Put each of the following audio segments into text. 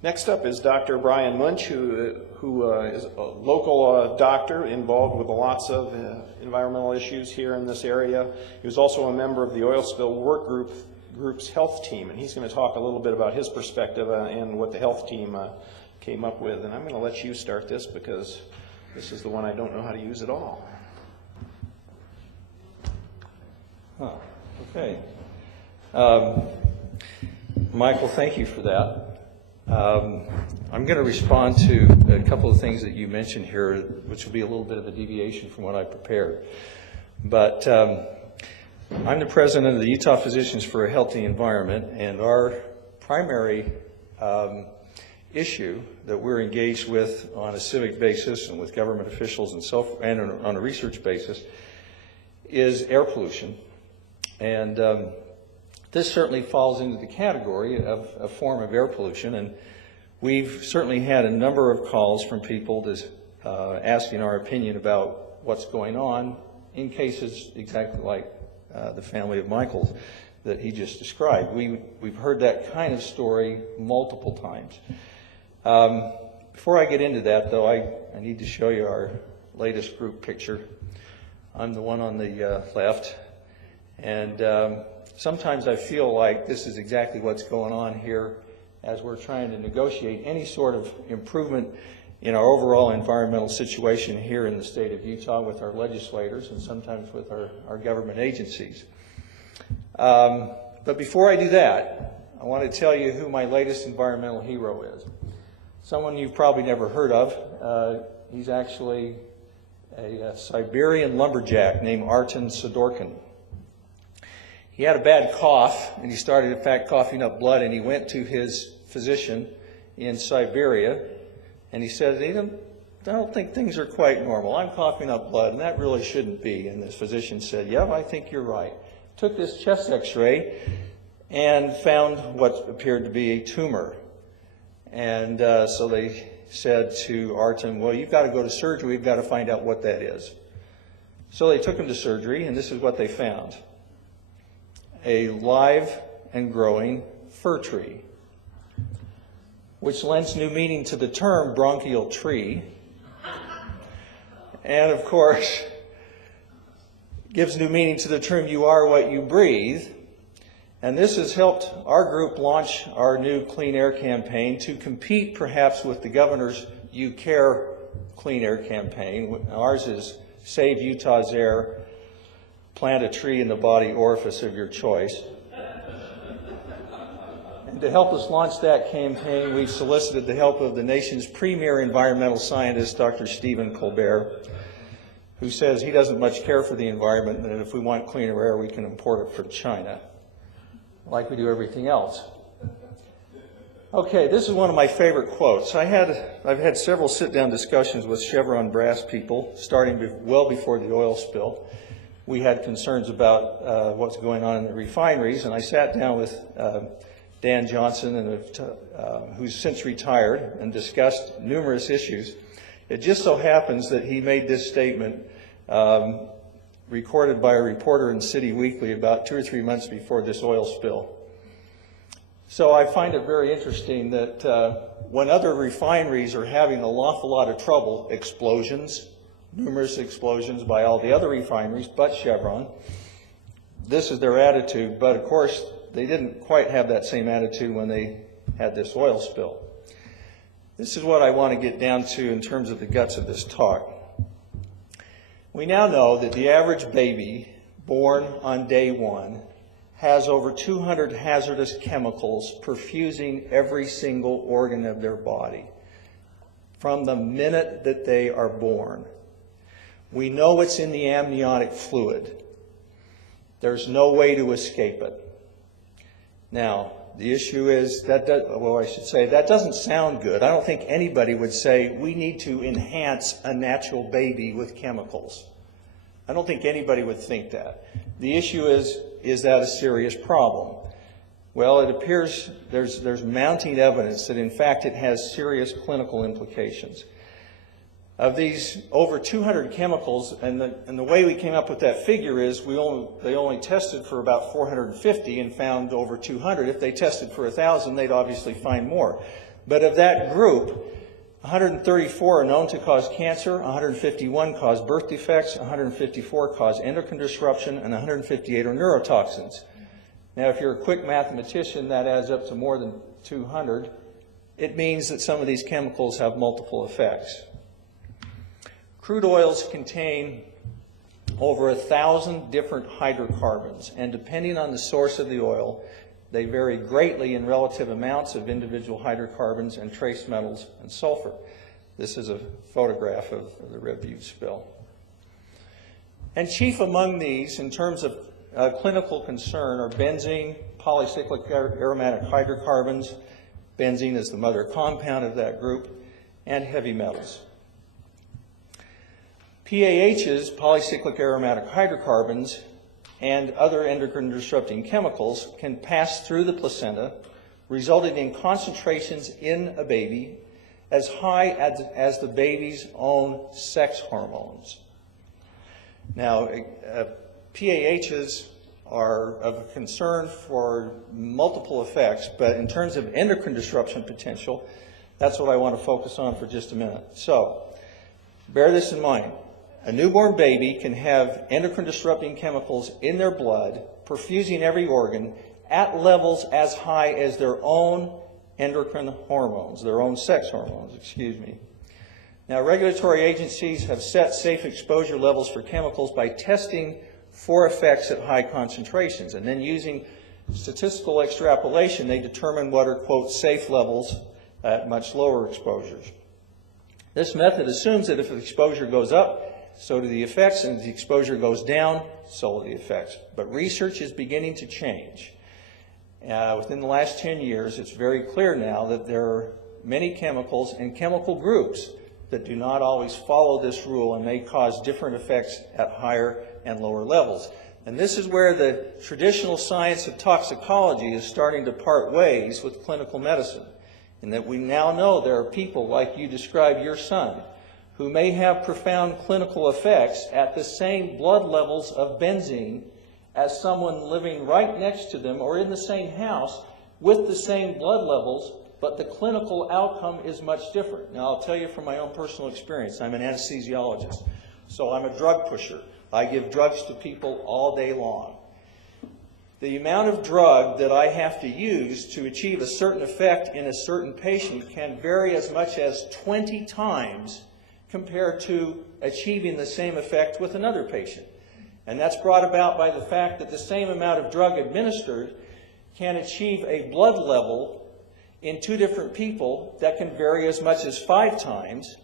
Next up is Dr. Brian Moench, who is a local doctor involved with lots of environmental issues here in this area. He was also a member of the oil spill work group's health team, and he's going to talk a little bit about his perspective and what the health team came up with. And I'm going to let you start this because this is the one I don't know how to use at all. Okay. Michael, thank you for that. I'm going to respond to a couple of things that you mentioned here, which will be a little bit of a deviation from what I prepared. But I'm the president of the Utah Physicians for a Healthy Environment, and our primary issue that we're engaged with on a civic basis and with government officials and on a research basis is air pollution. And this certainly falls into the category of a form of air pollution, and we've certainly had a number of calls from people asking our opinion about what's going on in cases exactly like the family of Michael's that he just described. We've heard that kind of story multiple times. Before I get into that, though, I need to show you our latest group picture. I'm the one on the left, and sometimes I feel like this is exactly what's going on here as we're trying to negotiate any sort of improvement in our overall environmental situation here in the state of Utah with our legislators and sometimes with our government agencies. But before I do that, I want to tell you who my latest environmental hero is. Someone you've probably never heard of. He's actually a Siberian lumberjack named Arten Sidorkin. He had a bad cough, and he started, in fact, coughing up blood, and he went to his physician in Siberia, and he said, I don't think things are quite normal. I'm coughing up blood, and that really shouldn't be. And this physician said, yeah, I think you're right. Took this chest x-ray and found what appeared to be a tumor. And so they said to Arten, well, you've got to go to surgery. We've got to find out what that is. So they took him to surgery, and this is what they found. A live and growing fir tree, which lends new meaning to the term bronchial tree, and of course gives new meaning to the term you are what you breathe. And this has helped our group launch our new clean air campaign to compete perhaps with the governor's You Care clean air campaign. Ours is Save Utah's Air, plant a tree in the body orifice of your choice. And to help us launch that campaign, we've solicited the help of the nation's premier environmental scientist, Dr. Stephen Colbert, who says he doesn't much care for the environment, and that if we want cleaner air, we can import it from China, like we do everything else. Okay, this is one of my favorite quotes. I've had several sit-down discussions with Chevron brass people, starting well before the oil spill. We had concerns about what's going on in the refineries, and I sat down with Dan Johnson, who's since retired, and discussed numerous issues. It just so happens that he made this statement recorded by a reporter in City Weekly about 2 or 3 months before this oil spill. So I find it very interesting that when other refineries are having an awful lot of trouble, numerous explosions by all the other refineries but Chevron, this is their attitude. But of course, they didn't quite have that same attitude when they had this oil spill. This is what I want to get down to in terms of the guts of this talk. We now know that the average baby born on day one has over 200 hazardous chemicals perfusing every single organ of their body from the minute that they are born. We know it's in the amniotic fluid. There's no way to escape it. Now, the issue is that doesn't sound good. I don't think anybody would say we need to enhance a natural baby with chemicals. I don't think anybody would think that. The issue is that a serious problem? Well, it appears there's mounting evidence that in fact it has serious clinical implications. Of these over 200 chemicals, and the way we came up with that figure is they only tested for about 450 and found over 200. If they tested for 1,000, they'd obviously find more. But of that group, 134 are known to cause cancer, 151 cause birth defects, 154 cause endocrine disruption, and 158 are neurotoxins. Now, if you're a quick mathematician, that adds up to more than 200. It means that some of these chemicals have multiple effects. Crude oils contain over 1,000 different hydrocarbons, and depending on the source of the oil, they vary greatly in relative amounts of individual hydrocarbons and trace metals and sulfur. This is a photograph of the review spill. And chief among these, in terms of clinical concern, are benzene, polycyclic aromatic hydrocarbons. Benzene is the mother compound of that group, and heavy metals. PAHs, polycyclic aromatic hydrocarbons, and other endocrine disrupting chemicals can pass through the placenta, resulting in concentrations in a baby as high as the baby's own sex hormones. Now, PAHs are of concern for multiple effects, but in terms of endocrine disruption potential, that's what I want to focus on for just a minute. So, bear this in mind. A newborn baby can have endocrine disrupting chemicals in their blood, perfusing every organ, at levels as high as their own endocrine hormones, their own sex hormones, excuse me. Now, regulatory agencies have set safe exposure levels for chemicals by testing for effects at high concentrations, and then using statistical extrapolation, they determine what are, quote, safe levels at much lower exposures. This method assumes that if the exposure goes up, so do the effects, and if the exposure goes down, so do the effects. But research is beginning to change. Within the last 10 years, it's very clear now that there are many chemicals and chemical groups that do not always follow this rule and may cause different effects at higher and lower levels. And this is where the traditional science of toxicology is starting to part ways with clinical medicine, in that we now know there are people like you described your son, who may have profound clinical effects at the same blood levels of benzene as someone living right next to them or in the same house with the same blood levels, but the clinical outcome is much different. Now, I'll tell you from my own personal experience. I'm an anesthesiologist, so I'm a drug pusher. I give drugs to people all day long. The amount of drug that I have to use to achieve a certain effect in a certain patient can vary as much as 20 times compared to achieving the same effect with another patient. And that's brought about by the fact that the same amount of drug administered can achieve a blood level in two different people that can vary as much as 5 times,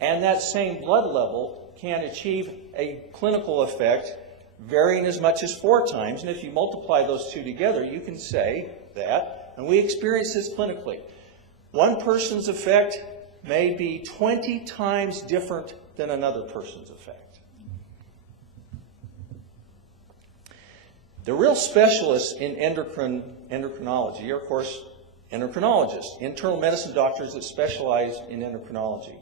and that same blood level can achieve a clinical effect varying as much as 4 times. And if you multiply those two together, you can say that, and we experience this clinically, one person's effect may be 20 times different than another person's effect. The real specialists in endocrinology are, of course, endocrinologists, internal medicine doctors that specialize in endocrinology.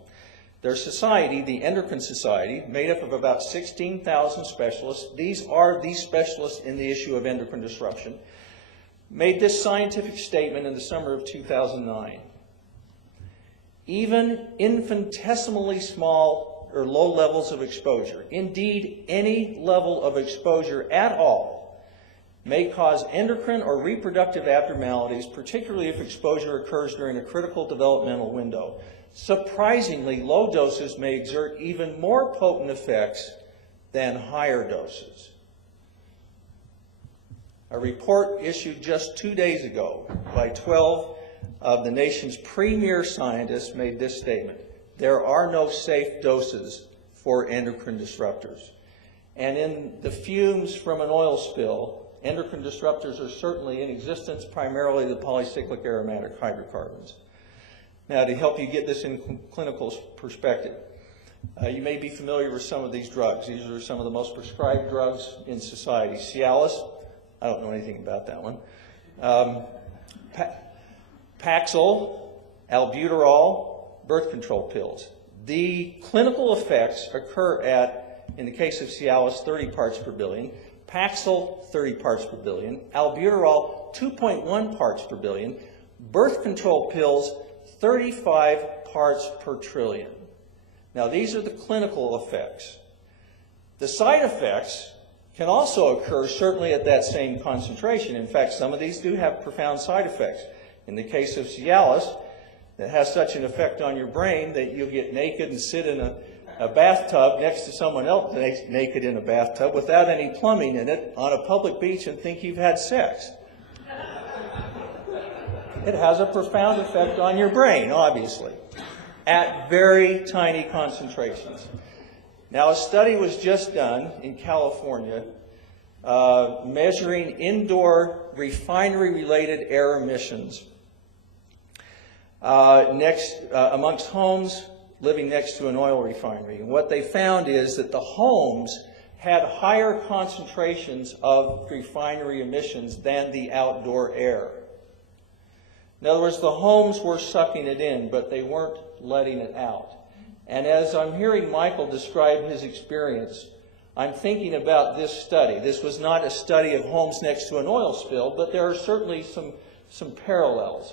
Their society, the Endocrine Society, made up of about 16,000 specialists. These are the specialists in the issue of endocrine disruption, made this scientific statement in the summer of 2009. Even infinitesimally small or low levels of exposure, indeed any level of exposure at all, may cause endocrine or reproductive abnormalities, particularly if exposure occurs during a critical developmental window. Surprisingly, low doses may exert even more potent effects than higher doses. A report issued just 2 days ago by 12 of the nation's premier scientists made this statement: there are no safe doses for endocrine disruptors. And in the fumes from an oil spill, endocrine disruptors are certainly in existence, primarily the polycyclic aromatic hydrocarbons. Now, to help you get this in clinical perspective, you may be familiar with some of these drugs. These are some of the most prescribed drugs in society. Cialis, I don't know anything about that one. Paxil, albuterol, birth control pills. The clinical effects occur at, in the case of Cialis, 30 parts per billion. Paxil, 30 parts per billion. Albuterol, 2.1 parts per billion. Birth control pills, 35 parts per trillion. Now, these are the clinical effects. The side effects can also occur certainly at that same concentration. In fact, some of these do have profound side effects. In the case of Cialis, it has such an effect on your brain that you'll get naked and sit in a bathtub next to someone else naked in a bathtub without any plumbing in it on a public beach and think you've had sex. It has a profound effect on your brain, obviously, at very tiny concentrations. Now, a study was just done in California measuring indoor refinery-related air emissions amongst homes living next to an oil refinery. And what they found is that the homes had higher concentrations of refinery emissions than the outdoor air. In other words, the homes were sucking it in, but they weren't letting it out. And as I'm hearing Michael describe his experience, I'm thinking about this study. This was not a study of homes next to an oil spill, but there are certainly some parallels.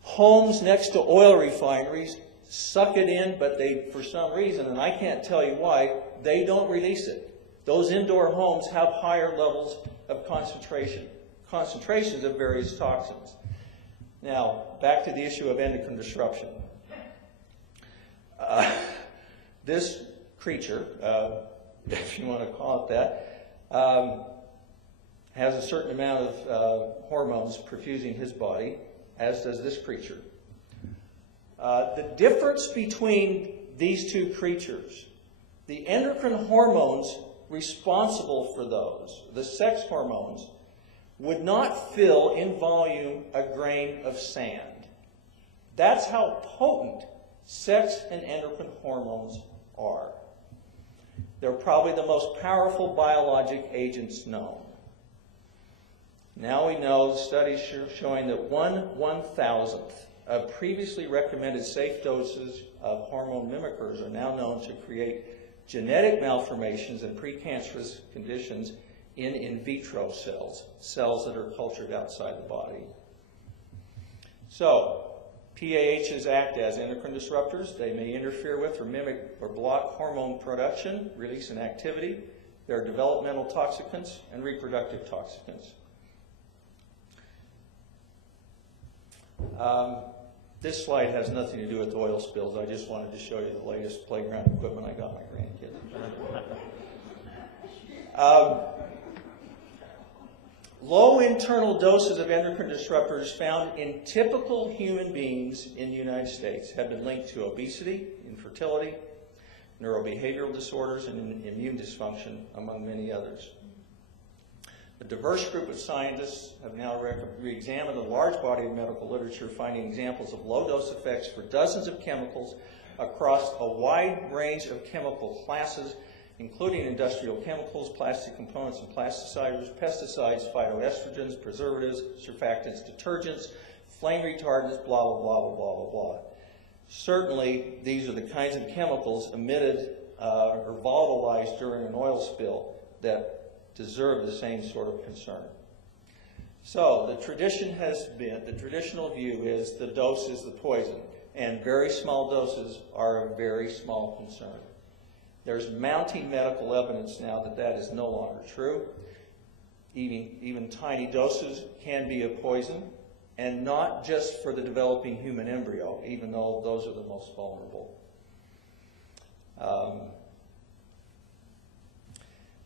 Homes next to oil refineries suck it in, but they, for some reason, and I can't tell you why, they don't release it. Those indoor homes have higher levels of concentrations of various toxins. Now, back to the issue of endocrine disruption. This creature, if you want to call it that, has a certain amount of hormones perfusing his body, as does this creature. The difference between these two creatures, the endocrine hormones responsible for those, the sex hormones, would not fill in volume a grain of sand. That's how potent sex and endocrine hormones are. They're probably the most powerful biologic agents known. Now we know studies showing that 1/1000th of previously recommended safe doses of hormone mimickers are now known to create genetic malformations and precancerous conditions in vitro cells, cells that are cultured outside the body. So, PAHs act as endocrine disruptors. They may interfere with or mimic or block hormone production, release, and activity. They're developmental toxicants and reproductive toxicants. This slide has nothing to do with oil spills. I just wanted to show you the latest playground equipment I got my grandkids. Low internal doses of endocrine disruptors found in typical human beings in the United States have been linked to obesity, infertility, neurobehavioral disorders, and immune dysfunction, among many others. A diverse group of scientists have now re-examined a large body of medical literature, finding examples of low-dose effects for dozens of chemicals across a wide range of chemical classes, including industrial chemicals, plastic components and plasticizers, pesticides, phytoestrogens, preservatives, surfactants, detergents, flame retardants, blah, blah, blah, blah, blah, blah, blah. Certainly, these are the kinds of chemicals emitted or volatilized during an oil spill that deserve the same sort of concern. So the traditional view is the dose is the poison, and very small doses are a very small concern. There's mounting medical evidence now that that is no longer true. Even tiny doses can be a poison, and not just for the developing human embryo, even though those are the most vulnerable.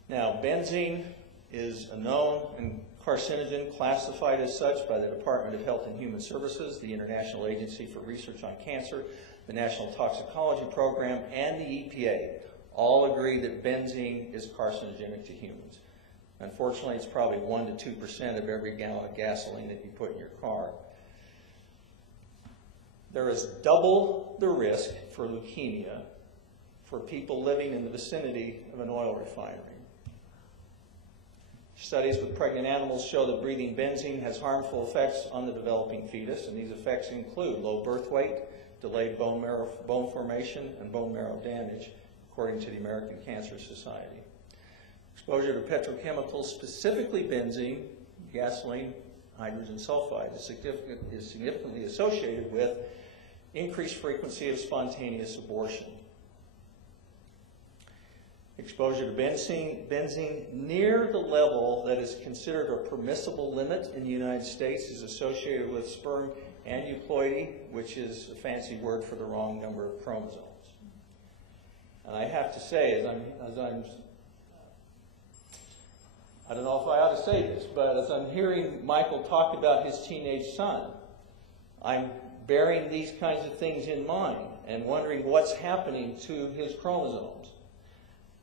Now, benzene is a known and carcinogen classified as such by the Department of Health and Human Services, the International Agency for Research on Cancer, the National Toxicology Program, and the EPA. All agree that benzene is carcinogenic to humans. Unfortunately, it's probably 1% to 2% of every gallon of gasoline that you put in your car. There is double the risk for leukemia for people living in the vicinity of an oil refinery. Studies with pregnant animals show that breathing benzene has harmful effects on the developing fetus, and these effects include low birth weight, delayed bone formation, and bone marrow damage, according to the American Cancer Society. Exposure to petrochemicals, specifically benzene, gasoline, hydrogen sulfide, is significantly associated with increased frequency of spontaneous abortion. Exposure to benzene near the level that is considered a permissible limit in the United States is associated with sperm aneuploidy, which is a fancy word for the wrong number of chromosomes. And I have to say, I don't know if I ought to say this, but as I'm hearing Michael talk about his teenage son, I'm bearing these kinds of things in mind and wondering what's happening to his chromosomes.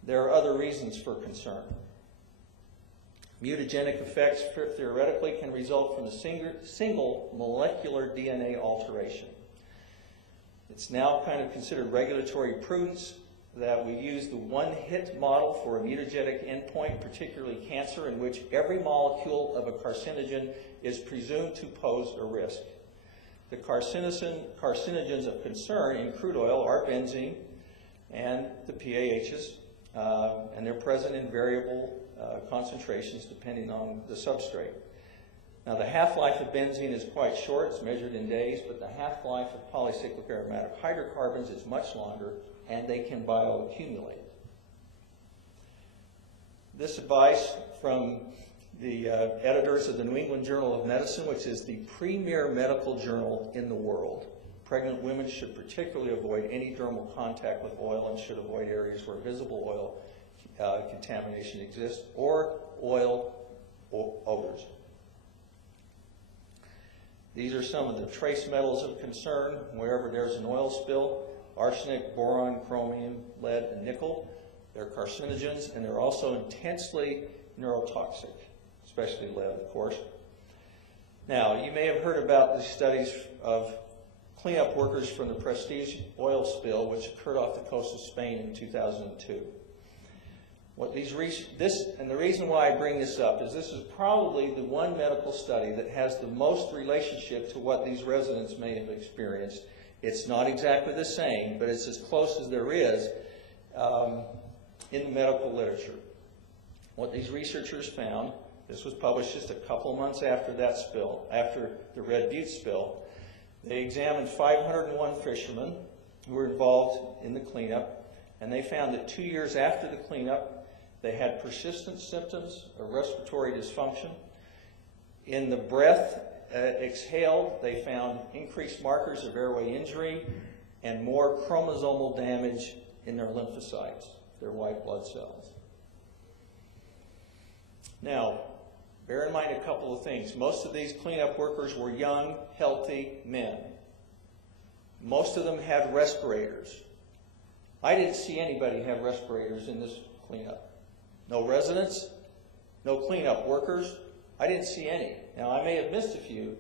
There are other reasons for concern. Mutagenic effects theoretically can result from a single molecular DNA alteration. It's now kind of considered regulatory prudence that we use the one-hit model for a mutagenic endpoint, particularly cancer, in which every molecule of a carcinogen is presumed to pose a risk. The carcinogens of concern in crude oil are benzene and the PAHs, and they're present in variable concentrations depending on the substrate. Now, the half-life of benzene is quite short. It's measured in days, but the half-life of polycyclic aromatic hydrocarbons is much longer, and they can bioaccumulate. This advice from the editors of the New England Journal of Medicine, which is the premier medical journal in the world. Pregnant women should particularly avoid any dermal contact with oil and should avoid areas where visible oil contamination exists or oil odors. These are some of the trace metals of concern wherever there's an oil spill: arsenic, boron, chromium, lead, and nickel. They're carcinogens, and they're also intensely neurotoxic, especially lead, of course. Now, you may have heard about the studies of cleanup workers from the Prestige oil spill, which occurred off the coast of Spain in 2002. And the reason why I bring this up is this is probably the one medical study that has the most relationship to what these residents may have experienced. It's not exactly the same, but it's as close as there is in the medical literature. What these researchers found, this was published just a couple of months after that spill, after the Red Butte spill. They examined 501 fishermen who were involved in the cleanup, and they found that 2 years after the cleanup, they had persistent symptoms of respiratory dysfunction. In the breath exhaled, they found increased markers of airway injury and more chromosomal damage in their lymphocytes, their white blood cells. Now, bear in mind a couple of things. Most of these cleanup workers were young, healthy men. Most of them had respirators. I didn't see anybody have respirators in this cleanup. No residents, no cleanup workers. I didn't see any. Now, I may have missed a few,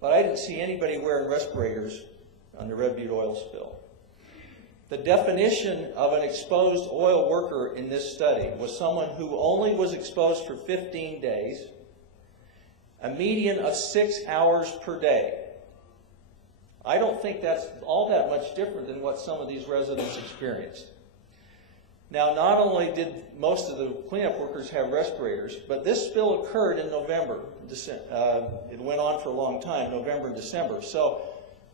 but I didn't see anybody wearing respirators on the Red Butte oil spill. The definition of an exposed oil worker in this study was someone who only was exposed for 15 days, a median of 6 hours per day. I don't think that's all that much different than what some of these residents experienced. Now, not only did most of the cleanup workers have respirators, but this spill occurred in November. It went on for a long time, November and December. So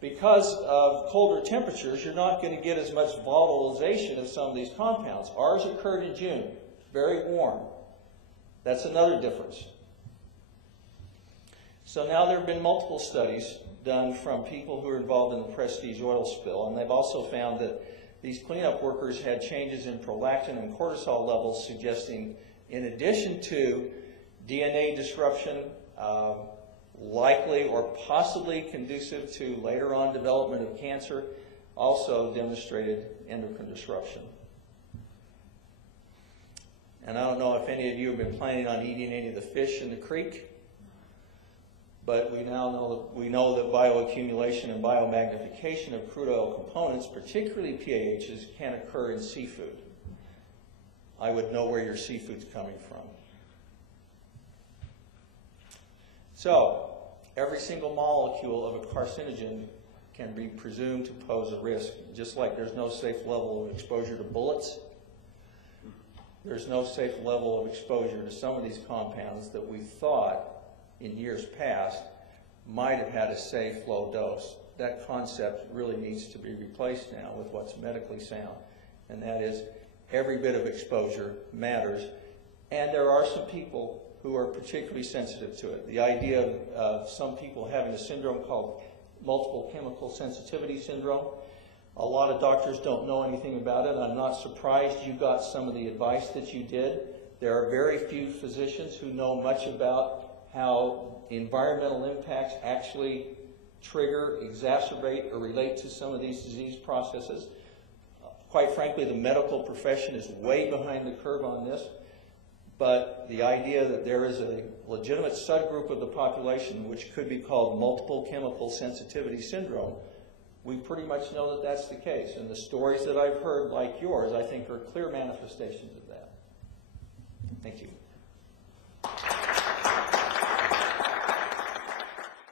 because of colder temperatures, you're not going to get as much volatilization of some of these compounds. Ours occurred in June, very warm. That's another difference. So now there have been multiple studies done from people who are involved in the Prestige oil spill, and they've also found that these cleanup workers had changes in prolactin and cortisol levels, suggesting, in addition to DNA disruption, likely or possibly conducive to later on development of cancer, also demonstrated endocrine disruption. And I don't know if any of you have been planning on eating any of the fish in the creek, but we know that bioaccumulation and biomagnification of crude oil components, particularly PAHs, can occur in seafood. I would know where your seafood's coming from. So, every single molecule of a carcinogen can be presumed to pose a risk. Just like there's no safe level of exposure to bullets, there's no safe level of exposure to some of these compounds that we thought in years past might have had a safe low dose. that concept really needs to be replaced now with what's medically sound, and that is every bit of exposure matters. And there are some people who are particularly sensitive to it. The idea of some people having a syndrome called multiple chemical sensitivity syndrome. A lot of doctors don't know anything about it. I'm not surprised you got some of the advice that you did. There are very few physicians who know much about how environmental impacts actually trigger, exacerbate, or relate to some of these disease processes. Quite frankly, the medical profession is way behind the curve on this. But the idea that there is a legitimate subgroup of the population which could be called multiple chemical sensitivity syndrome, we pretty much know that that's the case. And the stories that I've heard, like yours, I think are clear manifestations of that. Thank you.